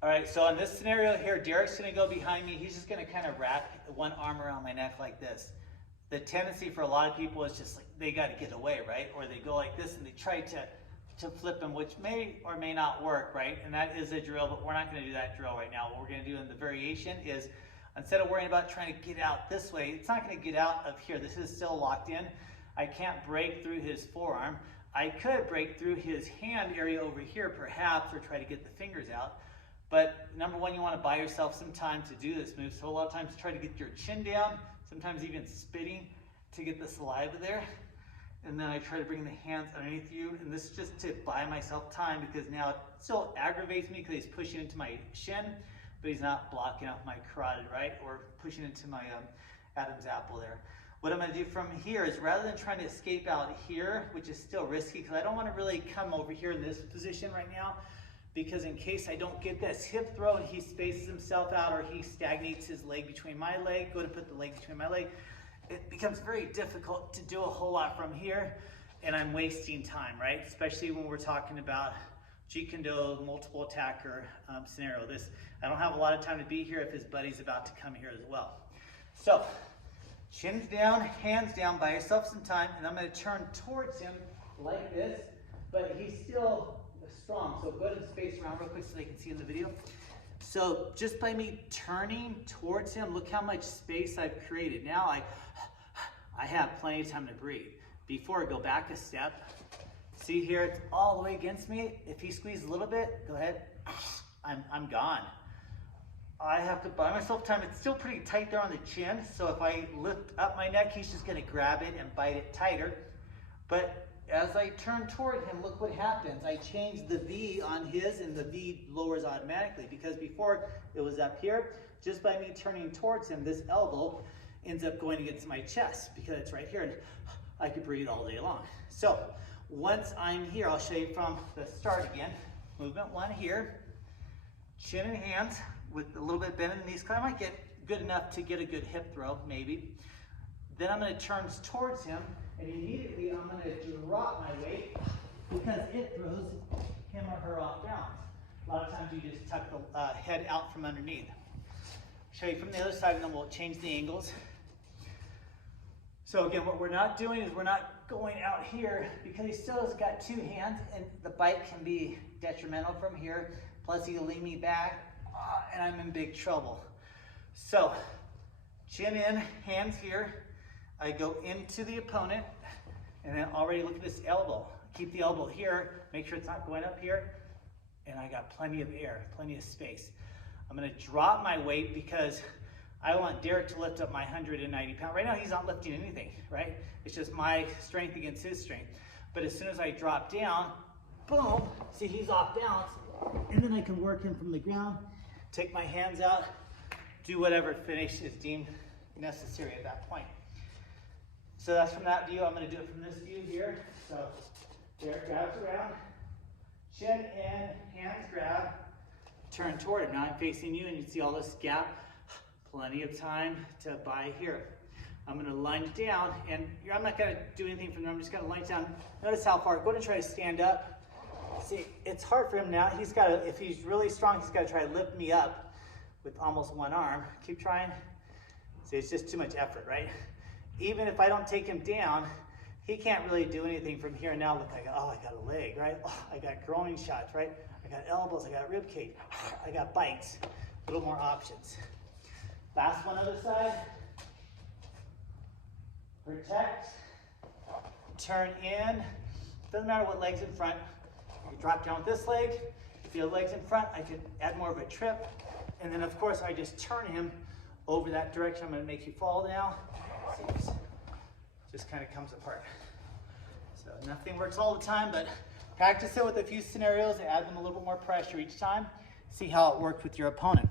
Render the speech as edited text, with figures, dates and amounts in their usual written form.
All right, so in this scenario here, Derek's gonna go behind me. He's just gonna kind of wrap one arm around my neck like this. The tendency for a lot of people is just like, they gotta get away, right? Or they go like this and they try to flip them, which may or may not work, right? And that is a drill, but we're not gonna do that drill right now. What we're gonna do in the variation is, instead of worrying about trying to get out this way, it's not gonna get out of here. This is still locked in. I can't break through his forearm. I could break through his hand area over here perhaps, or try to get the fingers out. But number one, you want to buy yourself some time to do this move. So a lot of times try to get your chin down, sometimes even spitting to get the saliva there. And then I try to bring the hands underneath you. And this is just to buy myself time, because now it still aggravates me because he's pushing into my shin, but he's not blocking out my carotid, right? Or pushing into my Adam's apple there. What I'm going to do from here is, rather than trying to escape out here, which is still risky because I don't want to really come over here in this position right now, because in case I don't get this hip throw and he spaces himself out, or he stagnates his leg between my leg, go to put the leg between my leg, it becomes very difficult to do a whole lot from here, and I'm wasting time, right? Especially when we're talking about Jeet Kune Do, multiple attacker scenario. I don't have a lot of time to be here if his buddy's about to come here as well. So, chin's down, hands down, buy yourself some time, and I'm going to turn towards him like this, but he's still strong. So go ahead and space around real quick so they can see in the video. So just by me turning towards him, look how much space I've created. Now I have plenty of time to breathe. Before I go back a step, see here, it's all the way against me. If he squeezes a little bit, go ahead, I'm gone. I have to buy myself time. It's still pretty tight there on the chin, so if I lift up my neck, he's just gonna grab it and bite it tighter. But as I turn toward him, look what happens. I change the V on his, and the V lowers automatically, because before it was up here. Just by me turning towards him, this elbow ends up going against my chest because it's right here, and I could breathe all day long. So once I'm here, I'll show you from the start again. Movement one here, chin and hands with a little bit bend in the knees. I might get good enough to get a good hip throw, maybe. Then I'm going to turn towards him, and immediately I'm going to drop my weight because it throws him or her off balance. A lot of times you just tuck the head out from underneath. Show you from the other side, and then we'll change the angles. So again, what we're not doing is we're not going out here, because he still has got two hands, and the bite can be detrimental from here. Plus he'll lean me back, and I'm in big trouble. So chin in, hands here. I go into the opponent, and then already look at this elbow. Keep the elbow here, make sure it's not going up here, and I got plenty of air, plenty of space. I'm gonna drop my weight because I want Derek to lift up my 190 pounds. Right now he's not lifting anything, right? It's just my strength against his strength. But as soon as I drop down, boom, see, he's off balance, and then I can work him from the ground, take my hands out, do whatever finish is deemed necessary at that point. So that's from that view. I'm going to do it from this view here. So Derek grabs around, chin in, hands grab, turn toward him. Now I'm facing you, and you see all this gap. Plenty of time to buy here. I'm going to lunge down, and I'm not going to do anything from there. I'm just going to lunge down. Notice how far. Go ahead and try to stand up. See, it's hard for him now. He's got to, if he's really strong, he's got to try to lift me up with almost one arm. Keep trying. See, it's just too much effort, right? Even if I don't take him down, he can't really do anything from here. Now look, I got a leg, right? Oh, I got groin shots, right? I got elbows, I got rib cage, I got bites. A little more options. Last one, other side. Protect, turn in. Doesn't matter what leg's in front. You drop down with this leg. If your leg's in front, I could add more of a trip. And then of course I just turn him over that direction. I'm gonna make you fall now. See, just kind of comes apart. So nothing works all the time, but practice it with a few scenarios and add them a little bit more pressure each time. See how it worked with your opponent.